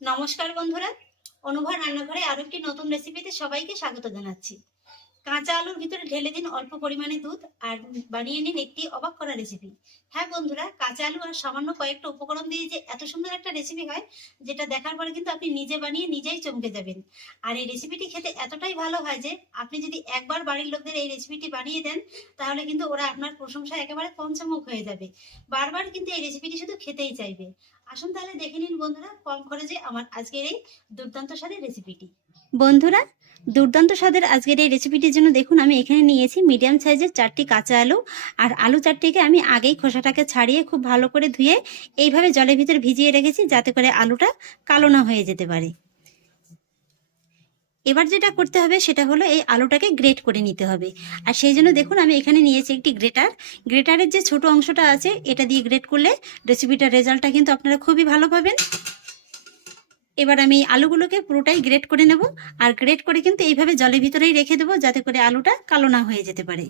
নমস্কার বন্ধুরা। অনুভব রান্নাঘরে আরও একটি নতুন রেসিপিতে সবাইকে স্বাগত জানাচ্ছি। কাঁচা আলুর ভিতরে ঢেলে দিন অল্প পরিমাণে দুধ আর বানিয়ে নিন একটি অবাক করা রেসিপি হ্যাঁ বন্ধুরা, কাঁচা আলু আর সামান্য কয়েকটা উপকরণ দিয়ে যে এত সুন্দর একটা রেসিপি হয়, যেটা দেখার পরে কিন্তু আপনি নিজে বানিয়ে নিজেই চমকে যাবেন। আর এই রেসিপিটি খেতে এতটাই ভালো হয় যে, আপনি যদি একবার বাড়ির লোকদের এই রেসিপিটি বানিয়ে দেন, তাহলে কিন্তু ওরা আপনার প্রশংসা একেবারে পঞ্চমুখ হয়ে যাবে। বারবার কিন্তু এই রেসিপিটি শুধু খেতেই চাইবে। আসুন তাহলে দেখে নিন বন্ধুরা, কম খরচে আমার আজকের এই দুর্দান্ত স্বাদের রেসিপিটি বন্ধুরা, দুর্দান্ত স্বাদের আজকের এই রেসিপিটির জন্য দেখুন, আমি এখানে নিয়েছি মিডিয়াম সাইজের চারটি কাঁচা আলু। আর আলু চারটিকে আমি আগেই খোসাটাকে ছাড়িয়ে খুব ভালো করে ধুয়ে এইভাবে জলের ভিতরে ভিজিয়ে রেখেছি, যাতে করে আলুটা কালো না হয়ে যেতে পারে। এবার যেটা করতে হবে, সেটা হলো এই আলুটাকে গ্রেট করে নিতে হবে। আর সেই জন্য দেখুন, আমি এখানে নিয়েছি একটি গ্রেটার গ্রেটারের যে ছোট অংশটা আছে, এটা দিয়ে গ্রেট করলে রেসিপিটার রেজাল্টটা কিন্তু আপনারা খুবই ভালো পাবেন। এবার আমি আলুগুলোকে পুরোটাই গ্রেট করে নেব। আর গ্রেট করে কিন্তু এইভাবে জলের ভিতরেই রেখে দেবো যাতে করে আলুটা কালো না হয়ে যেতে পারে।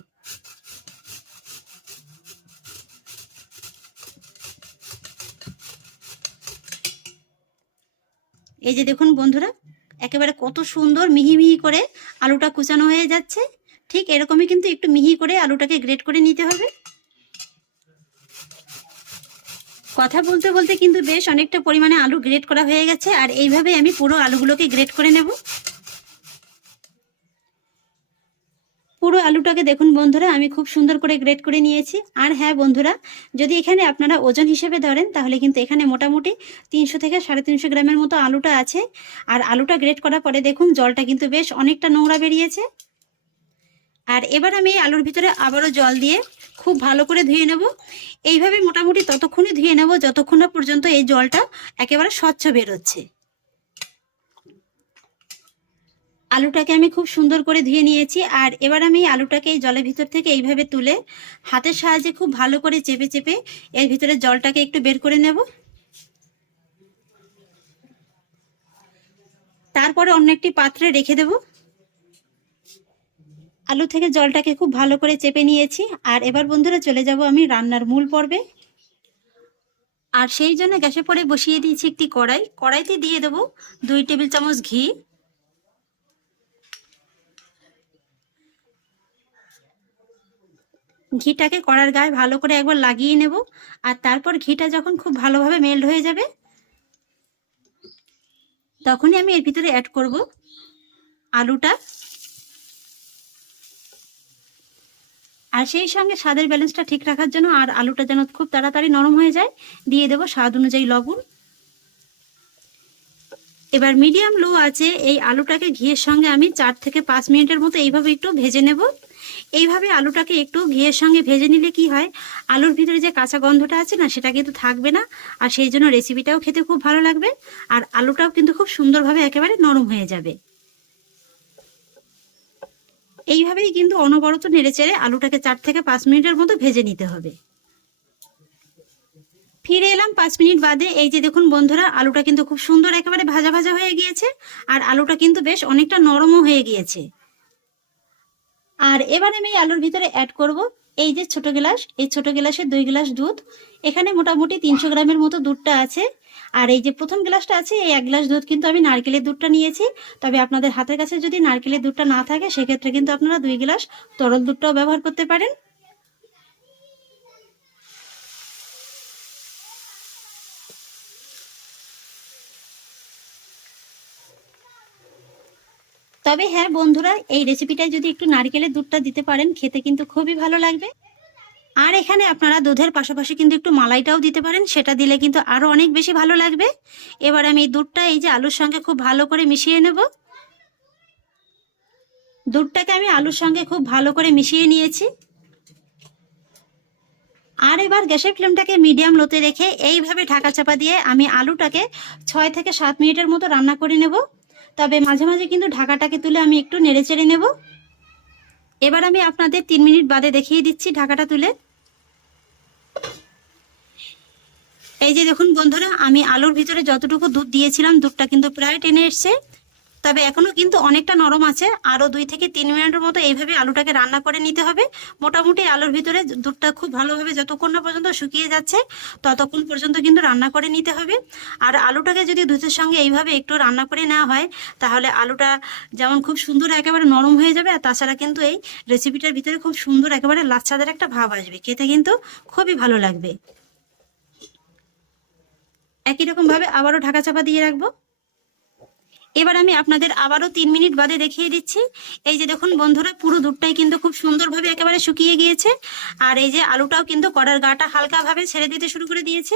এই যে দেখুন বন্ধুরা, একেবারে কত সুন্দর মিহি মিহি করে আলুটা কুচানো হয়ে যাচ্ছে। ঠিক এরকমই কিন্তু একটু মিহি করে আলুটাকে গ্রেট করে নিতে হবে। কথা বলতে বলতে কিন্তু বেশ অনেকটা পরিমাণে আলু গ্রেট করা হয়ে গেছে, আর এইভাবে আমি পুরো আলুগুলোকে গ্রেট করে নেব। পুরো আলুটাকে দেখুন বন্ধুরা, আমি খুব সুন্দর করে গ্রেট করে নিয়েছি। আর হ্যাঁ বন্ধুরা, যদি এখানে আপনারা ওজন হিসেবে ধরেন, তাহলে কিন্তু এখানে মোটামুটি তিনশো থেকে সাড়ে তিনশো গ্রামের মতো আলুটা আছে। আর আলুটা গ্রেট করার পরে দেখুন, জলটা কিন্তু বেশ অনেকটা নোংরা বেরিয়েছে। আর এবার আমি আলুর ভিতরে আবারও জল দিয়ে খুব ভালো করে ধুয়ে নেব। এইভাবে মোটামুটি ততক্ষণই ধুয়ে নেব, যতক্ষণ না পর্যন্ত এই জলটা একেবারে স্বচ্ছ বেরোচ্ছে। আলুটাকে আমি খুব সুন্দর করে ধুয়ে নিয়েছি আর এবার আমি আলুটাকে এই জলের ভিতর থেকে এইভাবে তুলে হাতের সাহায্যে খুব ভালো করে চেপে চেপে এর ভিতরে জলটাকে একটু বের করে নেব। তারপরে অন্য একটি পাত্রে রেখে দেবো। আলু থেকে জলটাকে খুব ভালো করে চেপে নিয়েছি। আর এবার বন্ধুরা চলে যাব আমি রান্নার মূল পর্বে। আর সেই জন্য গ্যাসে পরে বসিয়ে দিয়েছি একটি কড়াই। কড়াইতে দিয়ে দেব দুই টেবিল চামচ ঘি। ঘিটাকে কড়ার গায়ে ভালো করে একবার লাগিয়ে নেব। আর তারপর ঘিটা যখন খুব ভালোভাবে মেল্ট হয়ে যাবে, তখনই আমি এর ভিতরে অ্যাড করব আলুটা। আর সেই সঙ্গে স্বাদের ব্যালেন্সটা ঠিক রাখার জন্য আর আলুটা যেন খুব তাড়াতাড়ি নরম হয়ে যায়, দিয়ে দেবো স্বাদ অনুযায়ী লবণ। এবার মিডিয়াম লো আছে, এই আলুটাকে ঘিয়ের সঙ্গে আমি চার থেকে পাঁচ মিনিটের মতো এইভাবে একটু ভেজে নেব। এইভাবে আলুটাকে একটু ঘিয়ের সঙ্গে ভেজে নিলে কি হয়, আলুর ভিতরে যে কাঁচা গন্ধটা আছে না, সেটা কিন্তু থাকবে না। আর সেই জন্য রেসিপিটাও খেতে খুব ভালো লাগবে, আর আলুটাও কিন্তু খুব সুন্দরভাবে একেবারে নরম হয়ে যাবে। এইভাবেই কিন্তু অনবরত নেড়ে চেড়ে আলুটাকে চার থেকে পাঁচ মিনিটের মতো ভেজে নিতে হবে। ফিরে এলাম পাঁচ মিনিট বাদে। এই যে দেখুন বন্ধুরা, আলুটা কিন্তু খুব সুন্দর একেবারে ভাজা ভাজা হয়ে গিয়েছে আর আলুটা কিন্তু বেশ অনেকটা নরমও হয়ে গিয়েছে। আর এবার আমি আলুর ভিতরে অ্যাড করব এই যে ছোট গ্লাস। এই ছোট গ্লাসে দুই গ্লাস দুধ। এখানে মোটামুটি তিনশো গ্রামের মতো দুধটা আছে। আর এই যে প্রথম গ্লাসটা আছে, এই এক গ্লাস দুধ কিন্তু আমি নারকেলের দুধটা নিয়েছি। তবে আপনাদের হাতের কাছে যদি নারকেলের দুধটা না থাকে, সেক্ষেত্রে কিন্তু আপনারা দুই গ্লাস তরল দুধটাও ব্যবহার করতে পারেন। তবে হ্যাঁ বন্ধুরা, এই রেসিপিটায় যদি একটু নারকেলের দুধটা দিতে পারেন, খেতে কিন্তু খুবই ভালো লাগবে। আর এখানে আপনারা দুধের পাশাপাশি কিন্তু একটু মালাইটাও দিতে পারেন, সেটা দিলে কিন্তু আরও অনেক বেশি ভালো লাগবে। এবার আমি দুধটা, এই যে আলুর সঙ্গে খুব ভালো করে মিশিয়ে নেব। দুধটাকে আমি আলুর সঙ্গে খুব ভালো করে মিশিয়ে নিয়েছি। আর এবার গ্যাসের ফ্লেমটাকে মিডিয়াম লোতে রেখে এইভাবে ঢাকা চাপা দিয়ে আমি আলুটাকে ছয় থেকে সাত মিনিটের মতো রান্না করে নেব। তবে মাঝে মাঝে কিন্তু ঢাকাটাকে তুলে আমি একটু নেড়ে চেড়ে নেব। এবার আমি আপনাদের তিন মিনিট বাদে দেখিয়ে দিচ্ছি ঢাকাটা তুলে। এই যে দেখুন বন্ধুরা, আমি আলুর ভিতরে যতটুকু দুধ দিয়েছিলাম, দুধটা কিন্তু প্রায় টেনে এসছে। তবে এখনও কিন্তু অনেকটা নরম আছে। আরও দুই থেকে তিন মিনিটের মতো এইভাবে আলুটাকে রান্না করে নিতে হবে। মোটামুটি আলুর ভিতরে দুধটা খুব ভালোভাবে যতক্ষণ না পর্যন্ত শুকিয়ে যাচ্ছে, ততক্ষণ পর্যন্ত কিন্তু রান্না করে নিতে হবে। আর আলুটাকে যদি দুধের সঙ্গে এইভাবে একটু রান্না করে নেওয়া হয়, তাহলে আলুটা যেমন খুব সুন্দর একেবারে নরম হয়ে যাবে, আর তাছাড়া কিন্তু এই রেসিপিটার ভিতরে খুব সুন্দর একেবারে লাচ্ছাদের একটা ভাব আসবে। খেতে কিন্তু খুবই ভালো লাগবে। একই রকম ভাবে আবারও ঢাকা চাপা দিয়ে রাখব। এবার আমি আপনাদের আবারও তিন মিনিট বাদে দেখিয়ে দিচ্ছি। এই যে দেখুন বন্ধুরা, পুরো দুধটাই কিন্তু খুব সুন্দরভাবে একেবারে শুকিয়ে গিয়েছে। আর এই যে আলুটাও কিন্তু কড়ার গাটা হালকাভাবে ছেড়ে দিতে শুরু করে দিয়েছে।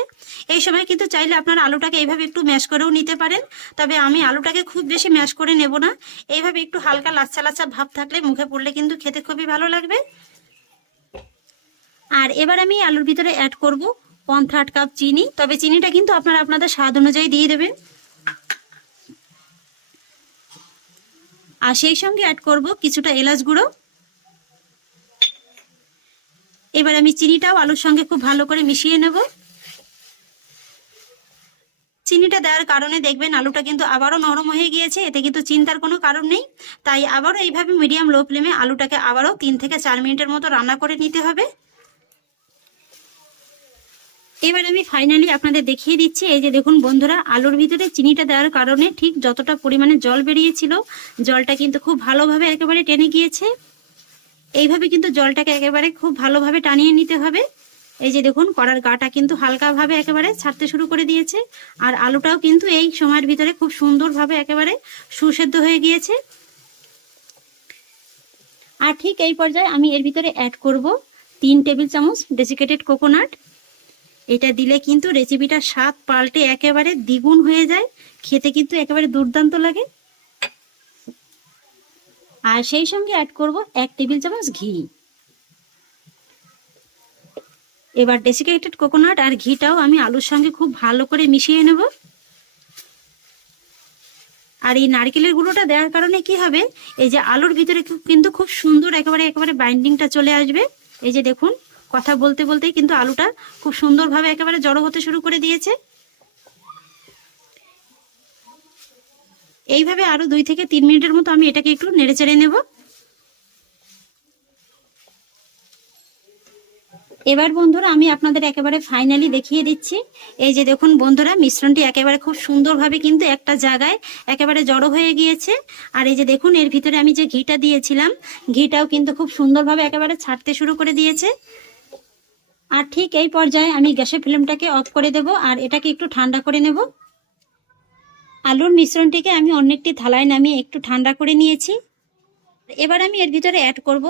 এই সময় কিন্তু চাইলে আপনারা আলুটাকে এইভাবে একটু ম্যাশ করেও নিতে পারেন। তবে আমি আলুটাকে খুব বেশি ম্যাশ করে নেব না। এইভাবে একটু হালকা লাচ্চা লাচ্চা ভাব থাকলে মুখে পড়লে কিন্তু খেতে খুবই ভালো লাগবে। আর এবার আমি আলুর ভিতরে অ্যাড করব। ওয়ান থার্ড কাপ চিনি, তবে চিনিটা কিন্তু আপনারা আপনাদের স্বাদ অনুযায়ী দিয়ে দেবেন। আর সেই সঙ্গে অ্যাড করব কিছুটা এলাচ গুঁড়ো। এবার আমি চিনিটাও আলুর সঙ্গে খুব ভালো করে মিশিয়ে নেব। চিনিটা দেওয়ার কারণে দেখবেন আলুটা কিন্তু আবারও নরম হয়ে গিয়েছে, এতে কিন্তু চিন্তার কোনো কারণ নেই। তাই আবারও এইভাবে মিডিয়াম লো ফ্লেমে আলুটাকে আবারও তিন থেকে চার মিনিটের মতো রান্না করে নিতে হবে। এবার আমি ফাইনালি আপনাদের দেখিয়ে দিচ্ছি, এই যে দেখুন বন্ধুরা, আলুর ভিতরে চিনিটা দেওয়ার কারণে ঠিক যতটা পরিমাণে জল বেরিয়েছিল, জলটা কিন্তু খুব ভালোভাবে একেবারে টেনে গিয়েছে। এইভাবে কিন্তু জলটাকে একেবারে খুব ভালোভাবে টানিয়ে নিতে হবে। এই যে দেখুন, কড়ার গাটা কিন্তু হালকাভাবে একেবারে ছাড়তে শুরু করে দিয়েছে, আর আলুটাও কিন্তু এই সময়ের ভিতরে খুব সুন্দরভাবে একেবারে সুসেদ্ধ হয়ে গিয়েছে। আর ঠিক এই পর্যায়ে আমি এর ভিতরে অ্যাড করব তিন টেবিল চামচ ডেসিকেটেড কোকোনাট এটা দিলে কিন্তু রেসিপিটার স্বাদ পাল্টে একেবারে দ্বিগুণ হয়ে যায়। খেতে কিন্তু একেবারে দুর্দান্ত লাগে। আর সেই সঙ্গে অ্যাড করব এক টেবিল চামচ ঘি। এবার ডেসিকেটেড কোকোনাট আর ঘিটাও আমি আলুর সঙ্গে খুব ভালো করে মিশিয়ে নেব। আর এই নারকেলের গুঁড়োটা দেওয়ার কারণে কি হবে? এই যে আলুর ভিতরে কিন্তু খুব সুন্দর একেবারে একেবারে বাইন্ডিংটা চলে আসবে। এই যে দেখুন কথা বলতে বলতেই কিন্তু আলুটা খুব সুন্দরভাবে একেবারে জড়ো হতে শুরু করে দিয়েছে। এইভাবে আরও দুই থেকে তিন মিনিটের মতো আমি এটাকে একটু নেড়ে চেড়ে নেব। এবার বন্ধুরা আমি আপনাদের একেবারে ফাইনালি দেখিয়ে দিচ্ছি। এই যে দেখুন বন্ধুরা, মিশ্রণটি একেবারে খুব সুন্দরভাবে কিন্তু একটা জায়গায় একেবারে জড়ো হয়ে গিয়েছে। আর এই যে দেখুন, এর ভিতরে আমি যে ঘিটা দিয়েছিলাম, ঘিটাও কিন্তু খুব সুন্দরভাবে একেবারে ছাড়তে শুরু করে দিয়েছে। আর ঠিক এই পর্যায়ে আমি গ্যাসের ফ্লেমটাকে অফ করে দেব, আর এটাকে একটু ঠান্ডা করে নেব। আলুর মিশ্রণটিকে আমি অন্য একটি থালায় নামিয়ে একটু ঠান্ডা করে নিয়েছি। এবার আমি এর ভিতরে অ্যাড করব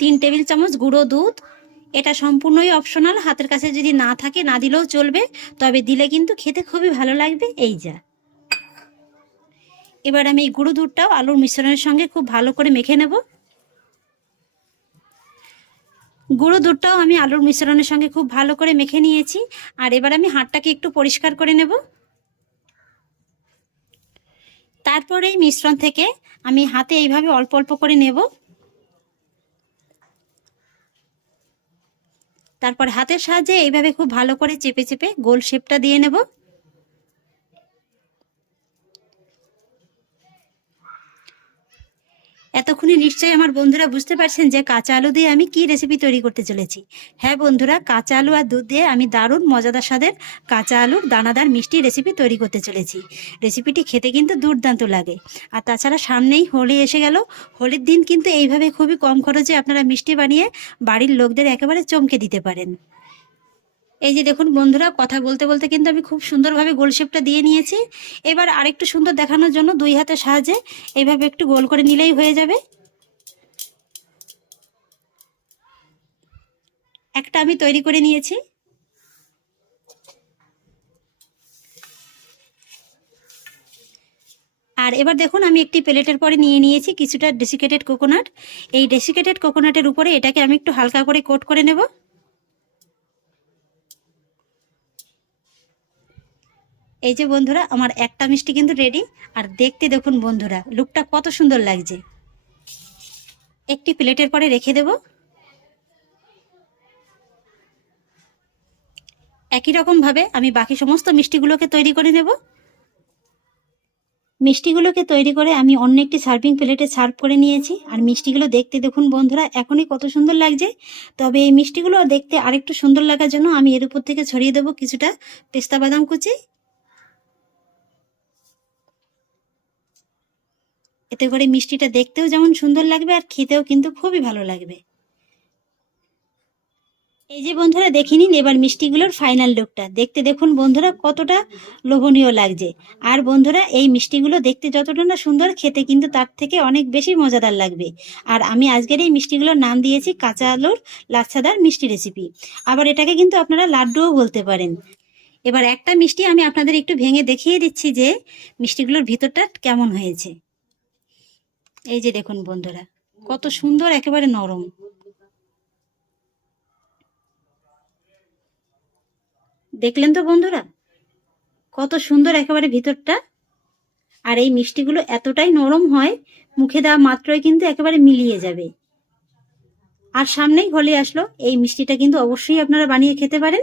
তিন টেবিল চামচ গুঁড়ো দুধ। এটা সম্পূর্ণই অপশনাল হাতের কাছে যদি না থাকে, না দিলেও চলবে, তবে দিলে কিন্তু খেতে খুবই ভালো লাগবে। এই যা। এবার আমি এই গুঁড়ো দুধটাও আলুর মিশ্রণের সঙ্গে খুব ভালো করে মেখে নেব। গুঁড়ো দুধটাও আমি আলুর মিশ্রণের সঙ্গে খুব ভালো করে মেখে নিয়েছি। আর এবার আমি হাতটাকে একটু পরিষ্কার করে নেব। তারপরে এই মিশ্রণ থেকে আমি হাতে এইভাবে অল্প অল্প করে নেব। তারপর হাতের সাহায্যে এইভাবে খুব ভালো করে চেপে চেপে গোল শেপটা দিয়ে নেব। এতক্ষণে নিশ্চয়ই আমার বন্ধুরা বুঝতে পারছেন যে কাঁচা আলু দিয়ে আমি কি রেসিপি তৈরি করতে চলেছি। হ্যাঁ বন্ধুরা, কাঁচা আলু আর দুধ দিয়ে আমি দারুণ মজাদার স্বাদের কাঁচা আলুর দানাদার মিষ্টি রেসিপি তৈরি করতে চলেছি। রেসিপিটি খেতে কিন্তু দুর্দান্ত লাগে। আর তাছাড়া সামনেই হোলি এসে গেল। হোলির দিন কিন্তু এইভাবে খুবই কম খরচে আপনারা মিষ্টি বানিয়ে বাড়ির লোকদের একেবারে চমকে দিতে পারেন। এই যে দেখুন বন্ধুরা, কথা বলতে বলতে কিন্তু আমি খুব সুন্দরভাবে গোল শেপটা দিয়ে নিয়েছি। এবার আরেকটু সুন্দর দেখানোর জন্য দুই হাতের সাহায্যে এইভাবে একটু গোল করে নিলেই হয়ে যাবে। একটা আমি তৈরি করে নিয়েছি। আর এবার দেখুন আমি একটি প্লেটের পরে নিয়ে নিয়েছি কিছুটা ডেসিকেটেড কোকোনাট এই ডেসিকেটেড কোকোনাটের উপরে এটাকে আমি একটু হালকা করে কোট করে নেব। এই যে বন্ধুরা, আমার একটা মিষ্টি কিন্তু রেডি আর দেখতে দেখুন বন্ধুরা লুকটা কত সুন্দর লাগছে। একটি প্লেটের পরে রেখে দেব। একই রকম ভাবে আমি বাকি সমস্ত মিষ্টিগুলোকে তৈরি করে নেব। মিষ্টিগুলোকে তৈরি করে আমি অন্য একটি সার্ভিং প্লেটে সার্ভ করে নিয়েছি। আর মিষ্টিগুলো দেখতে দেখুন বন্ধুরা, এখনই কত সুন্দর লাগছে। তবে এই মিষ্টিগুলো দেখতে আরেকটু সুন্দর লাগার জন্য আমি এর উপর থেকে ছড়িয়ে দেবো কিছুটা পেস্তা বাদাম কুচি। এতে করে মিষ্টিটা দেখতেও যেমন সুন্দর লাগবে আর খেতেও কিন্তু খুবই ভালো লাগবে। এই যে বন্ধুরা, দেখে নিন এবার মিষ্টিগুলোর ফাইনাল লুকটা দেখতে দেখুন বন্ধুরা, কতটা লোভনীয় লাগছে। আর বন্ধুরা, এই মিষ্টিগুলো দেখতে যতটা না সুন্দর, খেতে কিন্তু তার থেকে অনেক বেশি মজাদার লাগবে। আর আমি আজকের এই মিষ্টিগুলোর নাম দিয়েছি কাঁচা আলুর লাচ্ছাদার মিষ্টি রেসিপি আবার এটাকে কিন্তু আপনারা লাড্ডুও বলতে পারেন। এবার একটা মিষ্টি আমি আপনাদের একটু ভেঙে দেখিয়ে দিচ্ছি যে মিষ্টিগুলোর ভিতরটা কেমন হয়েছে। এই যে দেখুন বন্ধুরা, কত সুন্দর একেবারে নরম। দেখলেন তো বন্ধুরা? কত সুন্দর একেবারে ভিতরটা। আর এই মিষ্টিগুলো এতটাই নরম হয়, মুখে দেওয়া মাত্রই কিন্তু একেবারে মিলিয়ে যাবে। আর সামনেই হলে আসলো, এই মিষ্টিটা কিন্তু অবশ্যই আপনারা বানিয়ে খেতে পারেন।